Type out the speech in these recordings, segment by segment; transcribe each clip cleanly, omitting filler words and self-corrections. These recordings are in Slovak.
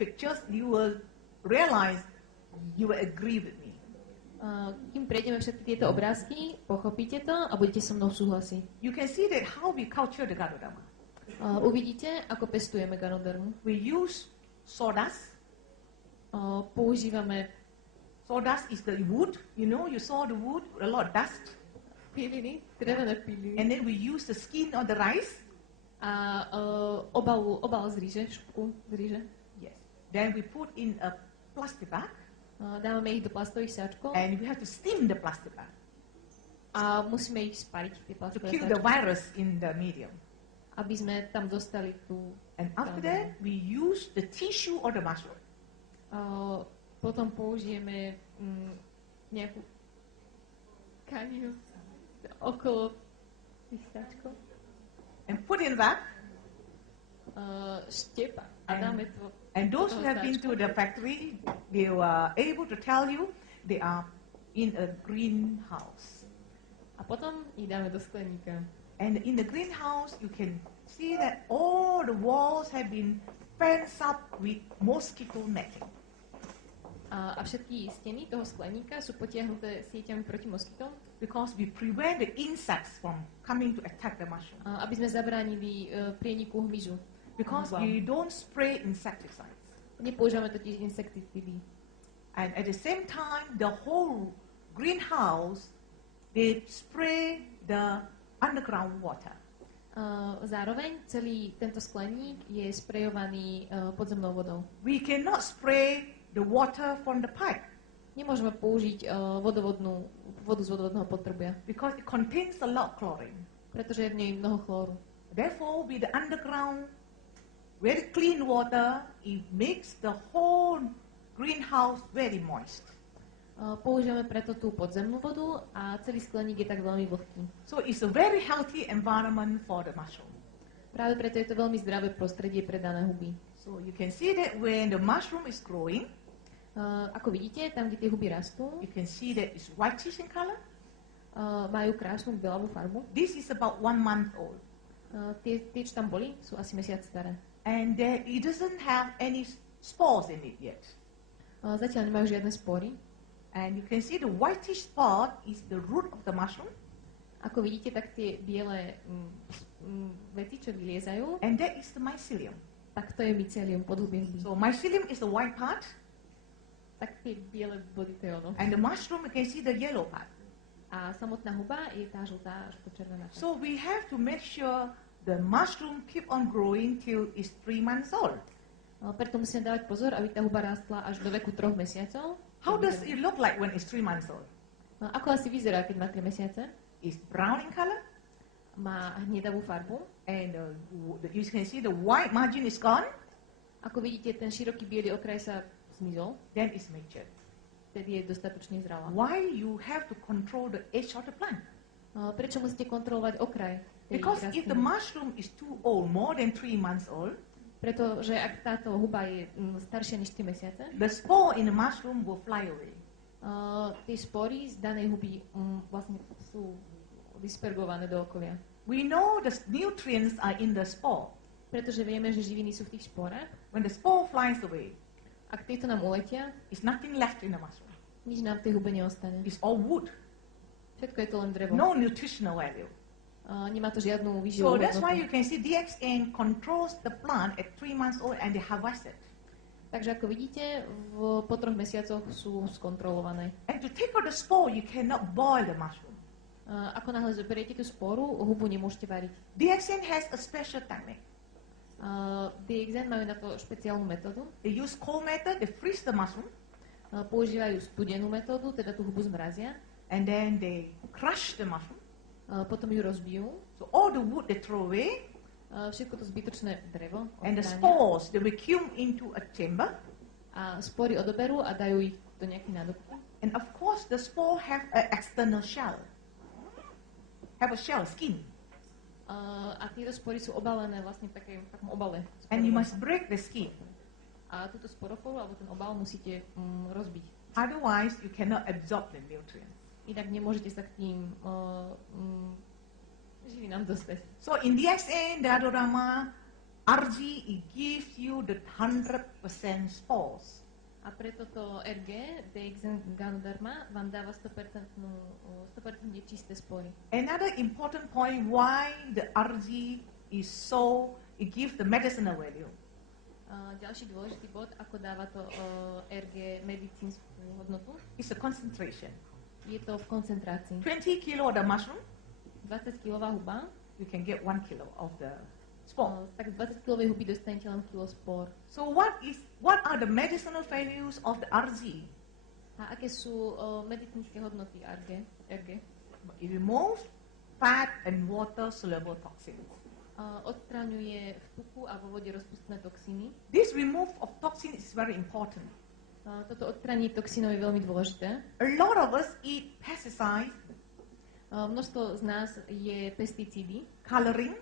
pictures, you will realize you will agree with me. Kým prejdeme všetky tieto obrázky, pochopíte to a budete so mnou súhlasiť. You can see that how we culture the Ganoderma. Uvidíte, ako pestujeme Ganodermu. We use sawdust. Používame Sawdust is the wood, you know, you saw the wood, a lot of dust. piliny, drevené piliny. And then we use the skin of the rice. A obal z ríže, šupku z ríže. Yes. Then we put in a plastic bag. Dávame ich do plastových sáčkov. And we have to steam the plastic bag. A musíme ich spariť, tie To plastové kill the sáčky. virus in the medium. Aby sme tam dostali tú... And after that, we use the tissue of the mushroom. Potom použijeme nejakú tkaninu okolo tých sáčkov. And put in that. Štepa. A dáme to... And those who have been to the factory, they were able to tell you they are in a greenhouse. A potom ich dáme do skleníka. And in the greenhouse, you can see that all the walls have been fenced up with mosquito netting. A všetky steny toho skleníka sú potiahnuté sieťami proti moskytom. Because we prevent the insects from coming to attack the mushroom. Aby sme zabránili prieniku hmyzu. Because we don't spray insecticides. Nepoužívame totiž insekticídy. And at the same time, the whole greenhouse, they spray the underground water. Zároveň celý tento skleník je sprejovaný podzemnou vodou. We cannot spray the water from the pipe. Nemôžeme použiť vodu z vodovodného potrubia. Because it contains a lot of chlorine. Pretože je v nej mnoho chlóru. Therefore, with the underground, very clean water, it makes the whole greenhouse very moist. Používame preto tú podzemnú vodu a celý skleník je tak veľmi vlhký. So it's a very healthy environment for the mushroom. Práve preto je to veľmi zdravé prostredie pre dané huby. So you can see that when the mushroom is growing, ako vidíte, tam, kde tie huby rastú, you can see that it's whitish in color. Majú krásnu belavú farbu. This is about 1 month old. Tie, čo tam boli, sú asi mesiac staré. And it doesn't have any spores in it yet. Zatiaľ nemajú žiadne spory. And you can see the whitish spot is the root of the mushroom. Ako vidíte, tak tie biele veci, čo vyliezajú, and that is the mycelium. Tak to je mycelium, podhubie huby. So mycelium is the white part. Tak tie biele body, to je ono. And the mushroom, you can see the yellow part. A samotná huba je tá žltá, žlto-červená. So we have to make sure the mushroom keep on growing till it's 3 months old. Preto musíme dávať pozor, aby tá huba rástla až do veku 3 mesiacov. How does it look like when it's 3 months old? Ako asi vyzerá, keď má 3 mesiace? It's brown in color. Má hnedavú farbu. And you can see the white margin is gone. Ako vidíte, ten široký biely okraj sa zmizol. Then it's matured. Vtedy je dostatočne zralá. Why you have to control the age of the plant? Prečo musíte kontrolovať okraj tej Because rastliny? if the mushroom is too old, more than 3 months old, pretože ak táto huba je staršia než 3 mesiace, the spore in the mushroom will fly away. Tie spory z danej huby vlastne sú dispergované do okolia. We know the nutrients are in the spore. Pretože vieme, že živiny sú v tých sporách. When the spore flies away, ak tieto nám uletia, it's nothing left in the mushroom. Nič nám v tej hube neostane. It's all wood. Všetko je to len drevo. No nutritional value. Nemá to žiadnu So výživovú that's why hodnotu. you can see DXN controls the plant at 3 months old and they harvest it. Takže ako vidíte, po 3 mesiacoch sú skontrolované. And to take out the spore, you cannot boil the mushroom. Ako náhle zoberiete tú sporu, hubu nemôžete variť. DXN has a special technique. DXN majú na to špeciálnu metódu. They use cold method, they freeze the mushroom. Používajú studenú metódu, teda tú hubu zmrazia. And then they crush the mushroom. Potom ju rozbijú. So all the wood they throw away. Všetko to zbytočné drevo. And the spores they vacuum into a chamber. A spory odoberú a dajú ich do nejakej nádobky. And of course the spore have an external shell. Have a shell, skin. A tieto spory sú obalené vlastne v takom obale. And you must break the skin. A túto sporoforu, alebo ten obal musíte rozbiť. Otherwise you cannot absorb the nutrients. Inak nemôžete sa k tým živinám dostať. So in DXN, Diadorama, RG, it gives you the 100% spores. A preto to RG, DXN Ganoderma, vám dáva 100% čisté spory. Another important point why the RG is so, it gives the medicinal value. Ďalší dôležitý bod, ako dáva to RG medicínsku hodnotu, It's a concentration. je to v koncentrácii. 20 kilo of the mushroom, 20-kilová huba, you can get 1 kilo of the spore. tak z 20-kilovej huby dostanete len kilo spor. So what are the medicinal values of the RG? A aké sú medicínske hodnoty RG? It removes fat and water soluble toxins. Odstraňuje v tuku a vo vode rozpustné toxíny. This remove of toxins is very important. Toto odstránenie toxínov je veľmi dôležité. A lot of us eat pesticides, Množstvo z nás je pesticídy, coloring,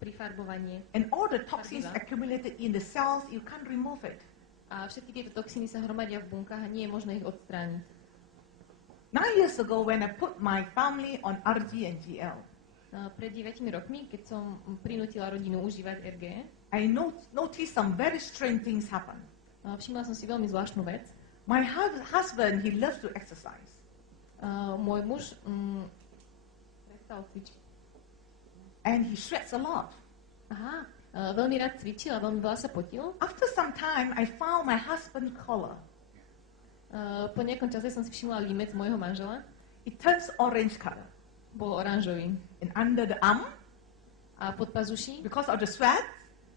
prifarbovanie. and all the toxins Farbiva. accumulated in the cells, you can't remove it. A všetky tieto toxíny sa hromadia v bunkách a nie je možné ich odstrániť. 9 years ago, when I put my family on RG and GL, Pred 9 rokmi, keď som prinútila rodinu užívať RG, I noticed some very strange things happen. všimla som si veľmi zvláštnu vec. My husband, he loves to exercise. Môj muž prestal cvičiť. And he sweats a lot. Aha, veľmi rád cvičil a veľmi veľa sa potil. After some time, I found my husband's collar. Po nejakom čase som si všimla límec môjho manžela. It turns orange color. Bol oranžový. And under the arm, A pod pazuší, because of the sweat,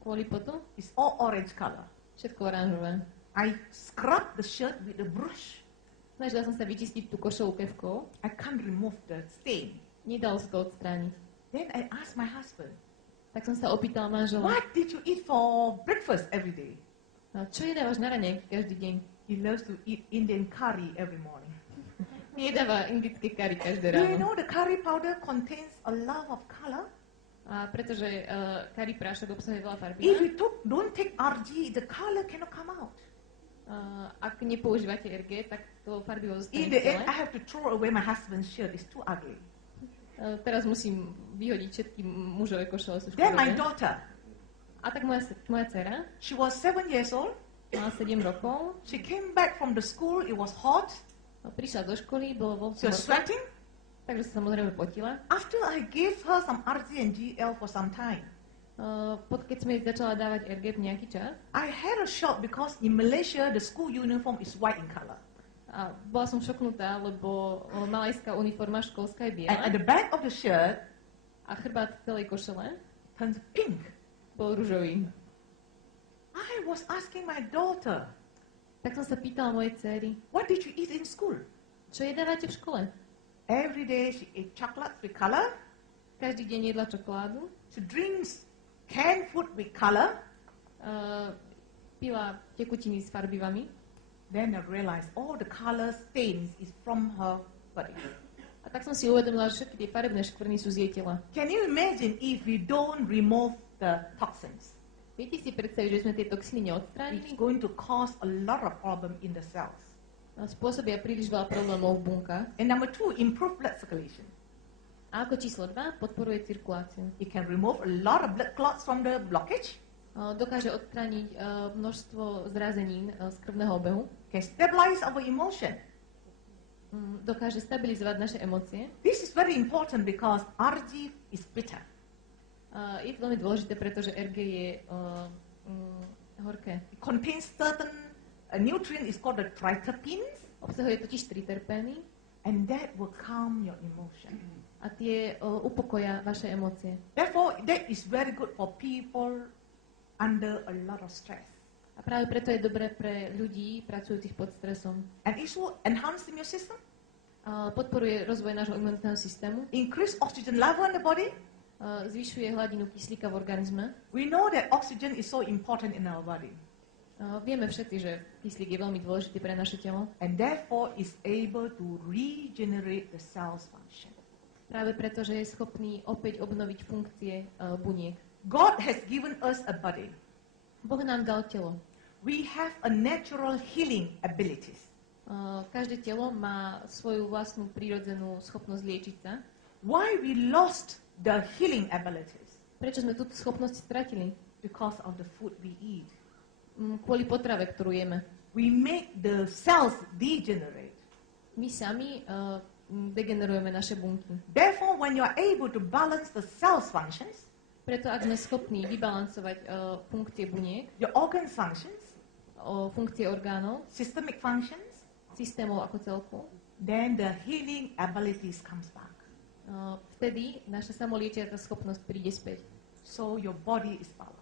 kvôli potu, it's all orange color. všetko oranžové. I scrubbed the shirt with a brush. Snažila som sa vyčistiť tú košovú kevkou. I can't remove the stain. Nedalo sa to odstrániť. Then I asked my husband, Tak som sa opýtala manžela, what did you eat for breakfast every day? čo jedávaš na raňajky každý deň? He loves to eat Indian curry every morning. Jedáva indické kari každé Do you ráno. know the curry powder contains a lot of color? A pretože kari prášok obsahuje veľa If farby. you don't take RG, the color cannot come out. Ak nepoužívate RG, tak to farbivo zostane In the end, celé. I have to throw away my husband's shirt. It's too ugly. Teraz musím vyhodiť všetky mužové košele, sú Then my škodobe. daughter, A tak moja dcera she was 7 years old. mala 7 rokov, She came back from the school. It was hot. prišla do školy, bolo vo She was sweating. takže sa samozrejme potila. After I gave her some RG and GL for some time, Keď som jej začala dávať RG nejaký čas, I had a shock because in Malaysia, the school uniform is white in color. a bola som šoknutá, lebo malajská uniforma školská je And biela at the back of the shirt a chrbát celej košele turns pink. bol ružový. I was asking my daughter, Tak som sa pýtala mojej dcery, what did you eat in school? čo jedávate v škole? Every day she ate chocolates with color. Každý deň jedla čokoládu, She drinks canned food with color. pila tekutiny s farbivami. Then I realized all the color stains is from her body. A tak som si uvedomila, že všetky tie farebné škvrny sú z jej tela. Can you imagine if we don't remove the toxins? Viete si predstaviť, že sme tie toxíny It's neodstránili? going to cause a lot of problem in the cells. Spôsobia príliš veľa problémov v bunkách. And number 2, improve blood circulation. A ako číslo 2, podporuje cirkuláciu. It can remove a lot of blood clots from the blockage. Dokáže odstrániť množstvo zrazenín z krvného obehu. Can stabilize our emotion. Dokáže stabilizovať naše emócie. This is very important because RG is bitter. Je to veľmi dôležité, pretože RG je horké. It contains certain nutrient is called the triterpenes, Obsahuje totiž triterpény and that will calm your emotion. a tie upokoja vaše emócie. Therefore, that is very good for people under a lot of stress. A práve preto je dobré pre ľudí pracujúcich pod stresom. And it will enhance the immune system, Podporuje rozvoj nášho imunitného systému, increase oxygen level in the body. zvyšuje hladinu kyslíka v organizme. We know that oxygen is so important in our body, Vieme všetci, že kyslík je veľmi dôležitý pre naše telo. and therefore is able to regenerate the cell's function. Práve preto, že je schopný opäť obnoviť funkcie buniek. God has given us a body. Boh nám dal telo. We have a natural healing abilities. Každé telo má svoju vlastnú prírodzenú schopnosť liečiť sa. Why we lost the healing abilities? Prečo sme túto schopnosť stratili? Because of the food we eat. Kvôli potrave, ktorú jeme. We make the cells degenerate. My sami degenerujeme naše bunky. Therefore, when you are able to balance the cell's functions, Preto ak sme schopní vybalancovať funkcie buniek, your organ functions, funkcie orgánov, systemic functions, systémov ako celku, then the healing abilities comes back. vtedy naša samoliečiaca schopnosť príde späť. So your body is balanced.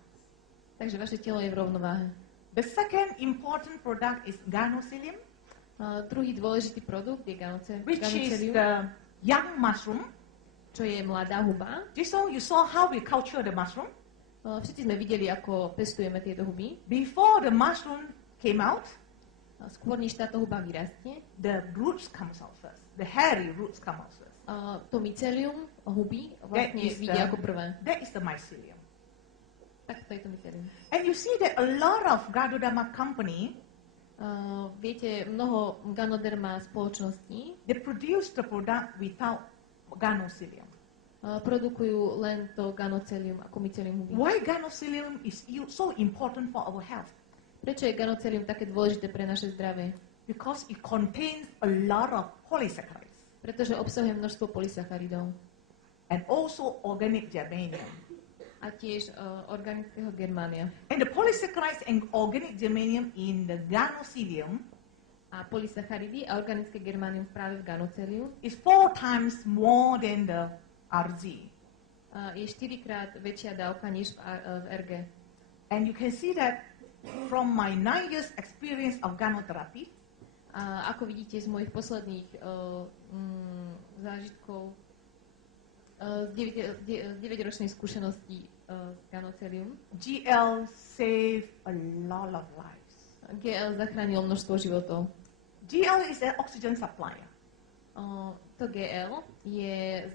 Takže vaše telo je v rovnováhe. The second important product is Ganocilium, Druhý dôležitý produkt je which is ganocelium, the young mushroom. čo je mladá huba. So you saw how we culture the mushroom. Všetci sme videli, ako pestujeme tieto huby. Before the mushroom came out, Skôr než táto huba vyrastie, the roots comes out first. The hairy roots come out first. to mycelium huby That vlastne is vidie ako prvé. the mycelium. Tak to je to mycelium. And you see that a lot of Ganoderma company, Viete, mnoho Ganoderma spoločností they produce the product without Ganocilium. produkujú len to ganocelium ako mycelium huby. Why Ganocilium is so important for our health? Prečo je ganocelium také dôležité pre naše zdravie? Because it contains a lot of polysaccharides Pretože obsahuje množstvo polysacharidov and also organic germanium. a tiež organického germánia. And the polysaccharides and organic germanium in the Ganocilium A polysacharidy a organické germánium práve v ganoceliu is 4 times more than the RG. je 4-krát väčšia dávka než v RG. And you can see that from my 9 years experience of ganotherapy, A ako vidíte z mojich posledných zážitkov z 9-ročnej skúsenosti s ganocelium, GL saved a lot of lives. GL zachránil množstvo životov. GL is an oxygen supplier. To GL je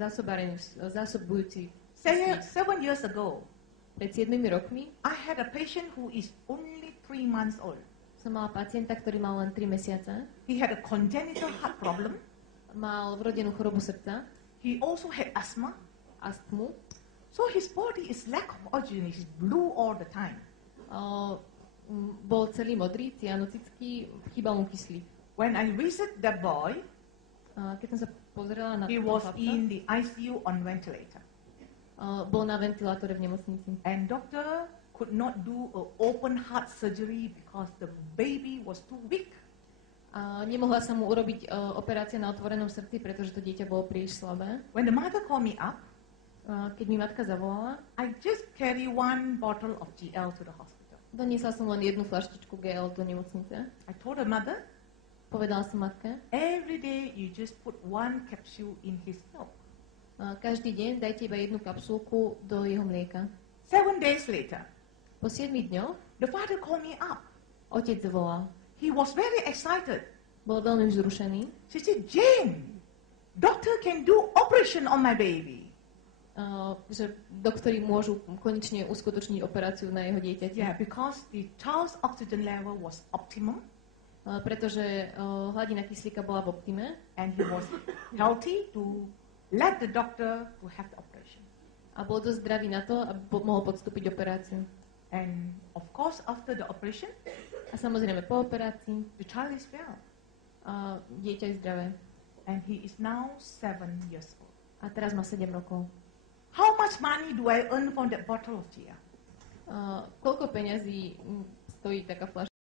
zásobujúci. 7 years ago, Pred 7 rokmi I had a patient who is only 3 months old. som mala pacienta, ktorý mal len 3 mesiace. He had a congenital heart problem. Mal vrodenú chorobu srdca, He also had asthma. astmu. So his body is lack of oxygen. He's blue all the time. Bol celý modrý, cyanotický, chýbal mu kyslík. When I visit that boy, Keď som sa pozrela na he toho was chlapca, in the ICU on ventilator. bol na ventilátore v nemocnici. And doctor could not do an open heart surgery because the baby was too weak. Nemohla sa mu urobiť operácia na otvorenom srdci, pretože to dieťa bolo príliš slabé. When the mother called me up, Keď mi matka zavolala, I just carry 1 bottle of GL to the hospital. doniesla som len jednu flaštičku GL do nemocnice. I told the mother, Povedala som matke, every day you just put 1 capsule in his milk. každý deň dajte iba jednu kapsulku do jeho mlieka. 7 days later, Po 7 dňoch the father called me up. otec zavolal. He was very excited. Bol veľmi vzrušený. She said, Jane, doctor can do operation on my baby. Že doktori môžu konečne uskutočniť operáciu na jeho dieťati. Yeah, because the child's oxygen level was optimum Pretože hladina kyslíka bola v optime and he was healthy to let the doctor to have the operation. a bol dosť zdravý na to, aby mohol podstúpiť operáciu. And of course, after the operation, A samozrejme po operácii the child is well. dieťa je zdravé. And he is now 7 years old. A teraz má 7 rokov. How much money do I earn from that bottle of GL? Koľko peňazí stojí taká fľaša